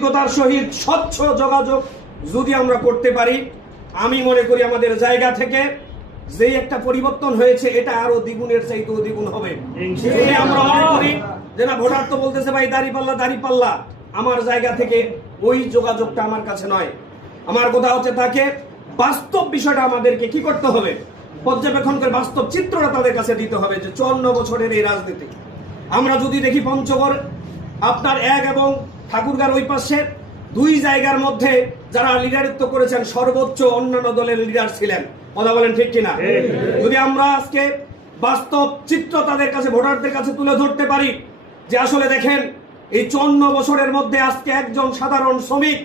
তার সহিত স্বচ্ছ যোগাযোগ যদি আমরা করতে পারি, আমি মনে করি আমাদের জায়গা থেকে যে একটা পরিবর্তন হয়েছে এটা আরো দ্বিগুণের চাইতেও দ্বিগুণ হবে। যদি আমরা মনে করি যে না ভোটার তো বলতেছে ভাই দাঁড়িপাল্লা, আমার জায়গা থেকে ওই যোগাযোগটা আমার কাছে নয়। আমার কথা হচ্ছে তাকে বাস্তব বিষয়টা আমাদেরকে কি করতে হবে, পর্যবেক্ষণ করে বাস্তব চিত্রটা তাদের কাছে দিতে হবে যে 54 বছরের এই রাজনীতি। আমরা যদি দেখি পঞ্চগড় আপনার 1 এবং ঠাকুরগাঁর ওই পাশে 2 জায়গার মধ্যে যারা লিডারিত্ব করেছেন সর্বোচ্চ অন্যান্য দলের লিডার ছিলেন। কথা বলেন ঠিক কিনা? যদি আমরা আজকে বাস্তব চিত্র তাদের কাছে ভোটারদের কাছে তুলে ধরতে পারি যে আসলে দেখেন এই 54 বছরের মধ্যে আজকে একজন সাধারণ শ্রমিক,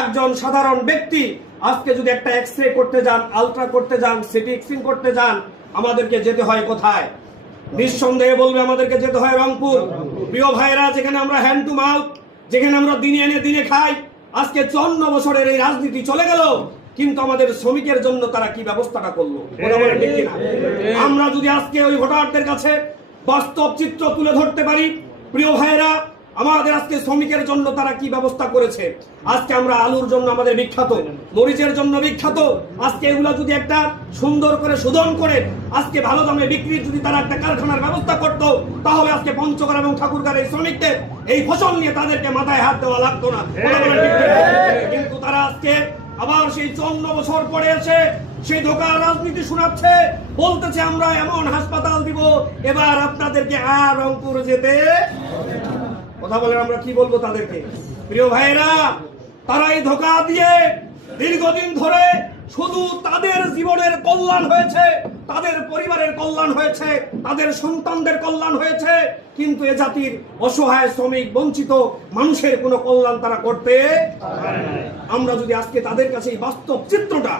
একজন সাধারণ ব্যক্তি আজকে যদি একটা এক্সরে করতে যান, আলট্রা করতে যান, সিটি স্ক্যান করতে যান, আমাদেরকে যেতে হয় কোথায়? নিঃসন্দেহে বলবে আমাদেরকে যেতে হয় রংপুর। প্রিয় ভাইরা, যেখানে আমরা হ্যান্ড টু মাউথ, যেখানে আমরা দিনে এনে দিনে খাই, আজকে 54 বছরের এই রাজনীতি চলে গেল, কিন্তু আমাদের শ্রমিকের জন্য তারা কি ব্যবস্থাটা করলো? আমরা যদি আজকে ওই ভোটারদের কাছে বাস্তব চিত্র তুলে ধরতে পারি, প্রিয় ভাইরা, আমাদের আজকে শ্রমিকের জন্য তারা কি ব্যবস্থা করেছে। আজকে আমরা আলুর জন্য আমাদের বিখ্যাত, মরিচের জন্য বিখ্যাত, আজকে এগুলো যদি একটা সুন্দর করে শোধন করে আজকে ভালো দামে বিক্রির যদি তারা একটা কারখানার ব্যবস্থা করত, তাহলে আজকে পঞ্চগড় এবং ঠাকুরগাঁর এই শ্রমিকদের এই ফসল নিয়ে তাদেরকে মাথায় হাত দেওয়া লাগতো না। কিন্তু তারা আজকে আবার সেই 54 বছর পরে এসে সেই ধোঁকার রাজনীতি শোনাচ্ছে, বলতেছে আমরা এমন হাসপাতাল দিব এবার আপনাদেরকে আর রংপুর যেতে। কথা বলেন, আমরা কি বলবো তাদেরকে? প্রিয় ভাইরা, তারা এই ধোঁকা দিয়ে দীর্ঘদিন ধরে শুধু তাদের জীবনের কল্যাণ হয়েছে, তাদের পরিবারের কল্যাণ হয়েছে, তাদের সন্তানদের কল্যাণ হয়েছে, কিন্তু এ জাতির অসহায় শ্রমিক বঞ্চিত মানুষের কোনো কল্যাণ তারা করতে। আমরা যদি আজকে তাদের কাছে এই বাস্তব চিত্রটা,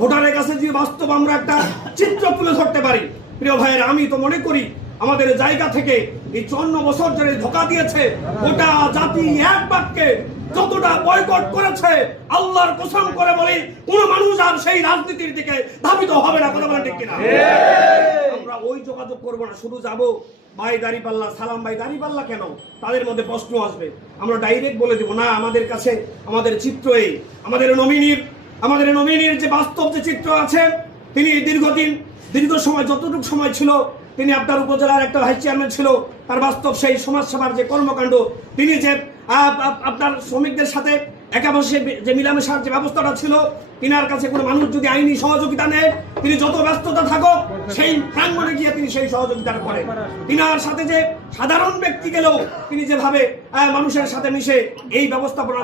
ভোটারের কাছে যে বাস্তব আমরা একটা চিত্র তুলে ধরতে পারি, প্রিয় ভাইয়েরা, আমি তো মনে করি আমাদের জায়গা থেকে এই 54 বছর ধরে ধোঁকা দিয়েছে গোটা জাতি এক বাক্যে যতটা বয়কট করেছে, আল্লাহর কসম করে বলি কোন মানুষ আর সেই রাজনীতির দিকে ধাবিত হবে না। কথা বলেন ঠিক কিনা? আমরা ওই যোগাযোগ করবো না, শুধু যাবো ভাই দাঁড়িপাল্লা, সালাম ভাই দাঁড়িপাল্লা কেন, তাদের মধ্যে প্রশ্ন আসবে। আমরা ডাইরেক্ট বলে দিব না, আমাদের কাছে আমাদের চিত্র এই, আমাদের নমিনির যে বাস্তব যে চিত্র আছে, তিনি দীর্ঘ সময় যতটুকু সময় ছিল তিনি আপনার উপজেলার একটা ভাইস চেয়ারম্যান ছিল, তার বাস্তব সেই সমাজসেবার যে কর্মকাণ্ড, তিনি যে আপনার শ্রমিকদের সাথে একাংশে যে মিলামেশার যে ব্যবস্থাটা ছিল, তিনার কাছে কোনো মানুষ যদি আইনি সহযোগিতা নেয়, তিনি যত ব্যস্ততা থাকুক সেই প্রাঙ্গণে গিয়ে তিনি সেই সহযোগিতা করেন। তিনার সাথে যে সাধারণ ব্যক্তি গেলেও তিনি যেভাবে মানুষের সাথে মিশে এই ব্যবস্থাপনা